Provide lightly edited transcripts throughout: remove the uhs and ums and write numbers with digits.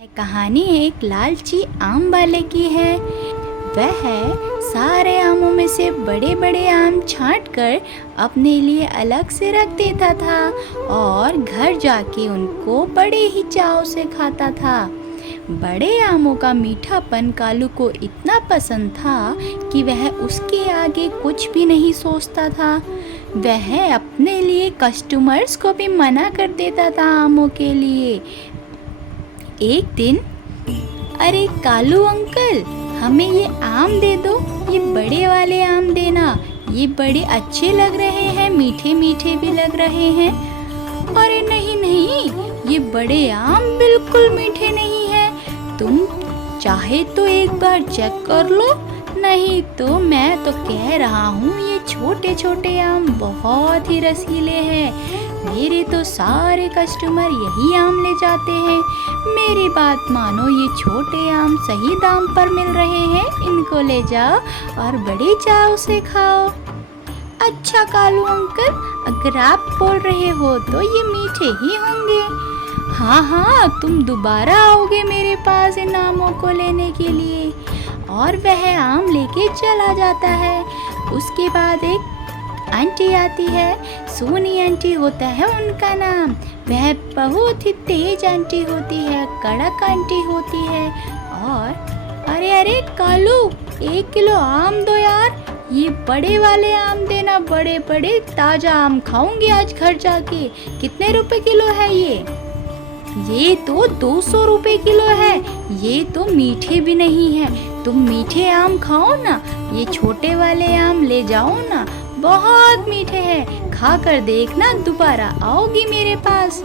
कहानी एक लालची आम वाले की है। वह सारे आमों में से बड़े बड़े आम छांट कर अपने लिए अलग से रख देता था और घर जाके उनको बड़े ही चाव से खाता था। बड़े आमों का मीठापन कालू को इतना पसंद था कि वह उसके आगे कुछ भी नहीं सोचता था। वह अपने लिए कस्टमर्स को भी मना कर देता था आमों के लिए। एक दिन, अरे कालू अंकल, हमें ये आम दे दो, ये बड़े वाले आम देना, ये बड़े अच्छे लग रहे हैं, मीठे मीठे भी लग रहे हैं। अरे नहीं नहीं, ये बड़े आम बिल्कुल मीठे नहीं हैं, तुम चाहे तो एक बार चेक कर लो, नहीं तो मैं तो कह रहा हूँ ये छोटे छोटे आम बहुत ही रसीले हैं। मेरे तो सारे कस्टमर यही आम ले जाते हैं। मेरी बात मानो, ये छोटे आम सही दाम पर मिल रहे हैं, इनको ले जाओ और बड़े चाव से खाओ। अच्छा कालू अंकल, अगर आप बोल रहे हो तो ये मीठे ही होंगे। हाँ हाँ, तुम दोबारा आओगे मेरे पास इन आमों को लेने के लिए। और वह आम लेके चला जाता है। उसके बाद एक आंटी आती है, सोनी आंटी होता है उनका नाम। वह बहुत ही तेज आंटी होती है, कड़क आंटी होती है। और अरे अरे कालू, 1 किलो आम दो यार, ये बड़े वाले आम देना, बड़े बड़े ताजा आम खाऊंगी आज घर जाके। कितने रुपए किलो है ये? ये तो 200 रुपए किलो है। ये तो मीठे भी नहीं है, तुम मीठे आम खाओ ना, ये छोटे वाले आम ले जाओ ना, बहुत मीठे हैं, खा कर देखना, दोबारा आओगी मेरे पास।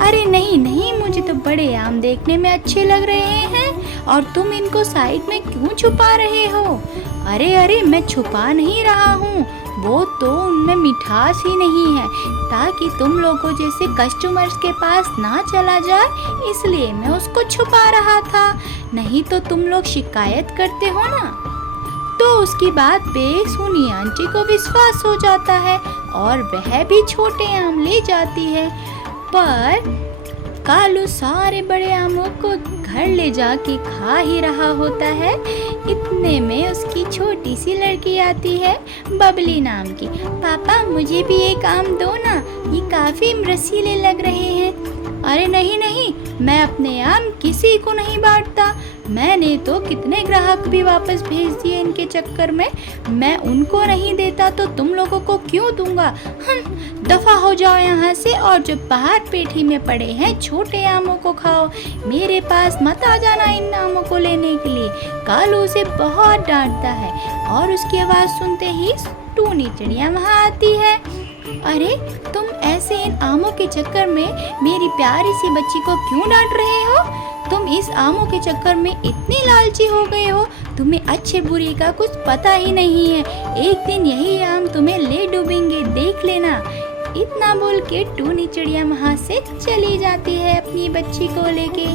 अरे नहीं नहीं, मुझे तो बड़े आम देखने में अच्छे लग रहे हैं और तुम इनको साइड में क्यों छुपा रहे हो? अरे अरे, मैं छुपा नहीं रहा हूँ, वो तो उनमें मिठास ही नहीं है, ताकि तुम लोगों जैसे कस्टमर्स के पास ना चला जाए, इसलिए मैं उसको छुपा रहा था, नहीं तो तुम लोग शिकायत करते हो ना। तो उसकी बात पे सोनी आंटी को विश्वास हो जाता है और वह भी छोटे आम ले जाती है। पर कालू सारे बड़े आमों को घर ले जाके खा ही रहा होता है। इतने में उसकी छोटी सी लड़की आती है, बबली नाम की। पापा, मुझे भी एक आम दो ना, ये काफी रसीले लग रहे हैं। अरे नहीं नहीं, मैं अपने आम किसी को नहीं बांटता। मैंने तो कितने ग्राहक भी वापस भेज दिए इनके चक्कर में, मैं उनको नहीं देता तो तुम लोगों को क्यों दूंगा? दफा हो जाओ यहाँ से, और जो बाहर पेठी में पड़े हैं छोटे आमों को खाओ, मेरे पास मत आ जाना इन आमों को लेने के लिए। कालू उसे बहुत डांटता है और उसकी आवाज़ सुनते ही टूनी चिड़िया वहाँ आती है। अरे, तुम ऐसे इन आमों के चक्कर में मेरी प्यारी सी बच्ची को क्यों डांट रहे हो? तुम इस आमों के चक्कर में इतनी लालची हो गए हो, तुम्हें अच्छे बुरे का कुछ पता ही नहीं है। एक दिन यही आम तुम्हें ले डूबेंगे, देख लेना। इतना बोल के टूनी चिड़िया वहाँ से चली जाती है अपनी बच्ची को लेके।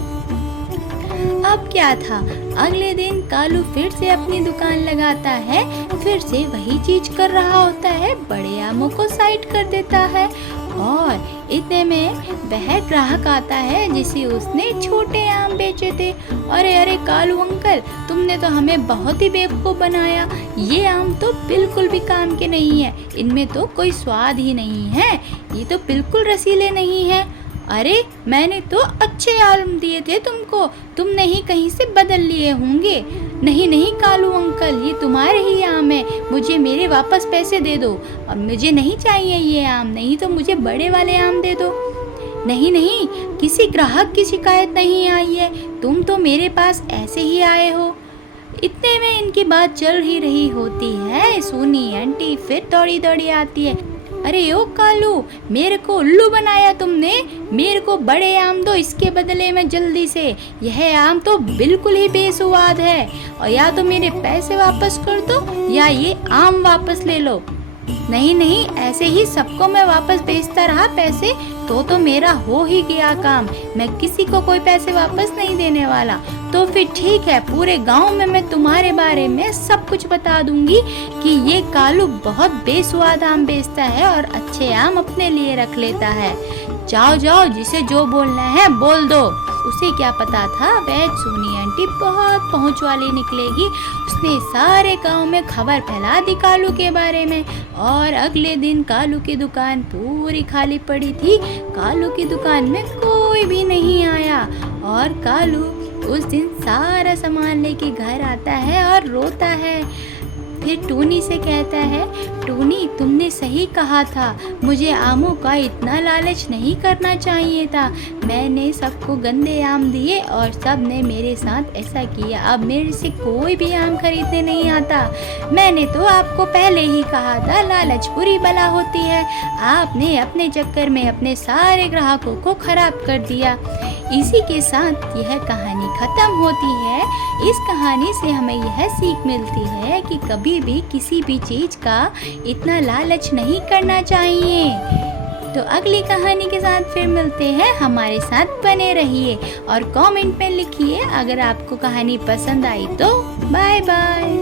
अब क्या था, अगले दिन कालू फिर से अपनी दुकान लगाता है, फिर से वही चीज कर रहा होता है, बड़े आमों को साइड कर देता है। और इतने में वह ग्राहक आता है जिसे उसने छोटे आम बेचे थे। अरे अरे कालू अंकल, तुमने तो हमें बहुत ही बेवकूफ़ बनाया, ये आम तो बिल्कुल भी काम के नहीं है, इनमें तो कोई स्वाद ही नहीं है, ये तो बिल्कुल रसीले नहीं है। अरे, मैंने तो अच्छे आम दिए थे तुमको, तुमने ही कहीं से बदल लिए होंगे। नहीं नहीं कालू अंकल, ये तुम्हारे ही आम है, मुझे मेरे वापस पैसे दे दो। अब मुझे नहीं चाहिए ये आम, नहीं तो मुझे बड़े वाले आम दे दो। नहीं नहीं, किसी ग्राहक की शिकायत नहीं आई है, तुम तो मेरे पास ऐसे ही आए हो। इतने में इनकी बात चल ही रही होती है, सोनी आंटी फिर दौड़ी दौड़ी आती है। अरे ओ कालू, मेरे को उल्लू बनाया तुमने, मेरे को बड़े आम दो इसके बदले में जल्दी से, यह आम तो बिल्कुल ही बेसुआद है, और या तो मेरे पैसे वापस कर दो या ये आम वापस ले लो। नहीं नहीं, ऐसे ही सबको मैं वापस भेजता रहा पैसे तो मेरा हो ही गया काम, मैं किसी को कोई पैसे वापस नहीं देने वाला। तो फिर ठीक है, पूरे गांव में मैं तुम्हारे बारे में सब कुछ बता दूंगी कि ये कालू बहुत बेसुआद आम बेचता है और अच्छे आम अपने लिए रख लेता है। जाओ जाओ, जिसे जो बोलना है बोल दो। उसे क्या पता था वह चूनी आंटी बहुत पहुंच वाली निकलेगी। उसने सारे गांव में खबर फैला दी कालू के बारे में और अगले दिन कालू की दुकान पूरी खाली पड़ी थी। कालू की दुकान में कोई भी नहीं आया और कालू उस दिन सारा सामान लेके घर आता है और रोता है। फिर टूनी से कहता है, टूनी तुमने सही कहा था, मुझे आमों का इतना लालच नहीं करना चाहिए था। मैंने सबको गंदे आम दिए और सब ने मेरे साथ ऐसा किया। अब मेरे से कोई भी आम खरीदने नहीं आता। मैंने तो आपको पहले ही कहा था लालच बुरी बला होती है। आपने अपने चक्कर में अपने सारे ग्राहकों को खराब कर दिया। इसी के साथ यह कहानी खत्म होती है। इस कहानी से हमें यह सीख मिलती है कि कभी भी किसी भी चीज़ का इतना लालच नहीं करना चाहिए। तो अगली कहानी के साथ फिर मिलते हैं। हमारे साथ बने रहिए और कमेंट में लिखिए अगर आपको कहानी पसंद आई तो। Bye bye.